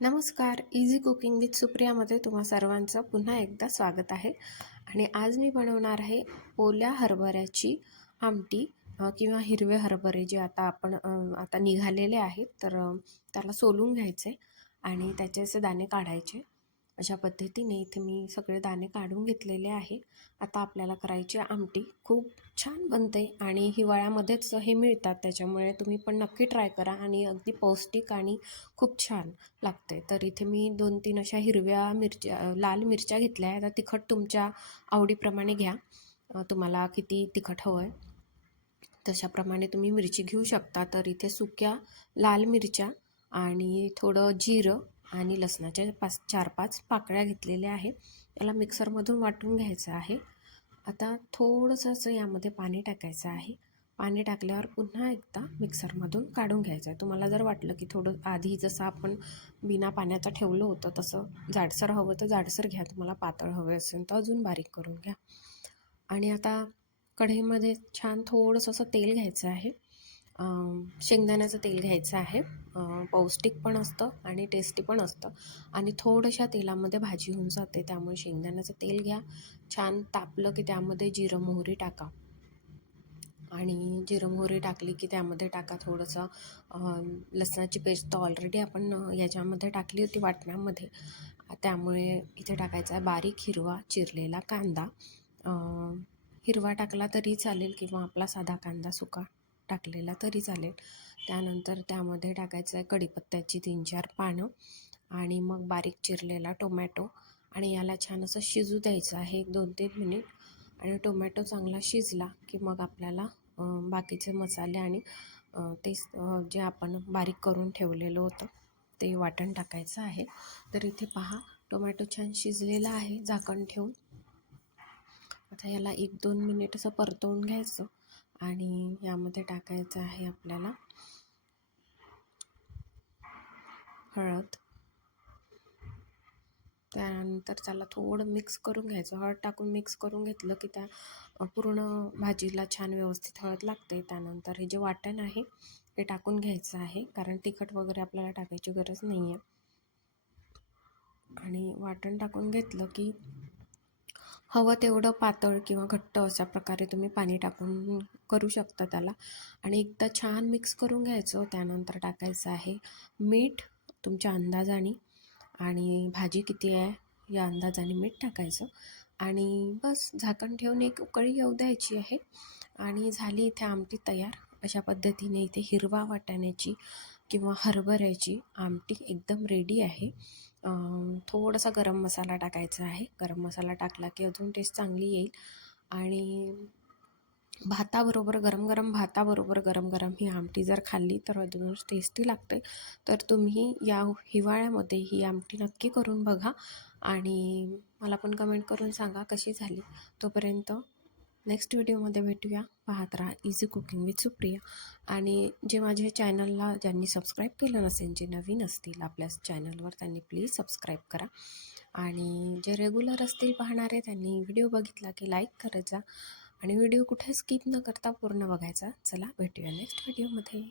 नमस्कार easy cooking with सुप्रियामध्ये तुम्हा सर्वांचं पुन्हा एकदा स्वागत आहे. आणि आज मी बनवणार आहे ओल्या हरभऱ्याची आमटी किंवा हिरवे हरभरे जे आता आपण आता निघालेले आहेत तर त्याला सोलून घ्यायचे आणि त्याचे असे दाणे काढायचे. अशा पद्धतीने इथे मी सगळे दाणे काढून घेतलेले आहे. आता आपल्याला करायची आमटी खूप छान बनते आणि हिवाळ्यामध्येच हे मिळतात त्याच्यामुळे तुम्ही पण नक्की ट्राय करा आणि अगदी पौष्टिक आणि खूप छान लागते. तर इथे मी दोन तीन अशा हिरव्या मिरच्या लाल मिरच्या घेतल्या आहेत. आता तिखट तुमच्या आवडीप्रमाणे घ्या. तुम्हाला किती तिखट हवं आहे तशाप्रमाणे तुम्ही मिरची घेऊ शकता. तर इथे सुक्या लाल मिरच्या आणि थोडं जिरं आणि लसणाच्या पाच चार पाच पाकळ्या घेतलेल्या आहेत. त्याला मिक्सरमधून वाटून घ्यायचं आहे. आता थोडंसं असं यामध्ये पाणी टाकायचं आहे. पाणी टाकल्यावर पुन्हा एकदा मिक्सरमधून काढून घ्यायचं आहे. तुम्हाला जर वाटलं की थोडं आधी जसं आपण बिना पाण्याचं ठेवलं होतं तसं जाडसर हवं तर जाडसर घ्या. तुम्हाला पातळ हवे असेल तर अजून बारीक करून घ्या. आणि आता कढईमध्ये छान थोडंसं असं तेल घ्यायचं आहे. शेंगदाण्याचं तेल घ्यायचं आहे. पौष्टिक पण असतं आणि टेस्टी पण असतं. आणि थोड्याशा तेलामध्ये भाजी होऊन जाते त्यामुळे शेंगदाण्याचं तेल घ्या. छान तापलं की त्यामध्ये जिरं मोहरी टाका. आणि जिरं मोहरी टाकली की त्यामध्ये टाका थोडंसं लसणाची पेस्ट तर ऑलरेडी आपण याच्यामध्ये टाकली होती वाटण्यामध्ये. त्यामुळे इथे टाकायचा आहे बारीक हिरवा चिरलेला कांदा. हिरवा टाकला तरी चालेल किंवा आपला साधा कांदा सुका. टाकलेला तरी चालेल. त्यानंतर त्यामध्ये टाकायचं आहे कढीपत्त्याची तीन चार पानं आणि मग बारीक चिरलेला टोमॅटो आणि याला छान असं शिजू द्यायचं आहे एक दोन तीन मिनिट. आणि टोमॅटो चांगला शिजला की मग आपल्याला बाकीचे मसाले आणि ते जे आपण बारीक करून ठेवलेलं होतं ते वाटण टाकायचं आहे. तर इथे पहा टोमॅटो छान शिजलेला आहे झाकण ठेवून. आता याला एक दोन मिनिट असं परतवून घ्यायचं. आणि यामध्ये टाकायचं आहे आपल्याला हळद. त्यानंतर त्याला थोडं मिक्स करून घ्यायचं. हळद टाकून मिक्स करून घेतलं की त्या पूर्ण भाजीला छान व्यवस्थित हळद लागते. त्यानंतर हे जे वाटण आहे ते टाकून घ्यायचं आहे. कारण तिखट वगैरे आपल्याला टाकायची गरज नाही आहे आणि वाटण टाकून घेतलं की हवं तेवढं पातळ किंवा घट्ट अशा प्रकारे तुम्ही पाणी टाकून करू शकता त्याला. आणि एकदा छान मिक्स करून घ्यायचं त्यानंतर टाकायचं आहे मीठ तुमच्या अंदाजाने. आणि भाजी किती आहे या अंदाजाने मीठ टाकायचं. आणि बस झाकण ठेवून एक उकळी येऊ द्यायची आहे. आणि झाली इथे आमटी तयार. अशा पद्धतीने इथे हिरवा वाटाण्याची किंवा हरभऱ्याची आमटी एकदम रेडी आहे. थोडासा गरम मसाला टाकायचा आहे. गरम मसाला टाकला की अजून टेस्ट चांगली येईल. आणि भाताबरोबर गरम गरम भाताबरोबर गरम गरम ही आमटी जर खाल्ली तर अजूनच टेस्टी लागते. तर तुम्ही या हिवाळ्यामध्ये ही आमटी नक्की करून बघा. आणि मला पण कमेंट करून सांगा कशी झाली तोपर्यंत. नेक्स्ट व्हिडिओमध्ये भेटूया. पाहत राहा. इझी कुकिंग विथ सुप्रिया आणि जे माझ्या चॅनलला ज्यांनी सबस्क्राईब केलं नसेल जे नवीन असतील आपल्या चॅनलवर त्यांनी प्लीज सबस्क्राईब करा. आणि जे रेग्युलर असतील पाहणारे त्यांनी व्हिडिओ बघितला की लाईक करायचा. आणि व्हिडिओ कुठे स्किप न करता पूर्ण बघायचा. चला भेटूया नेक्स्ट व्हिडिओमध्ये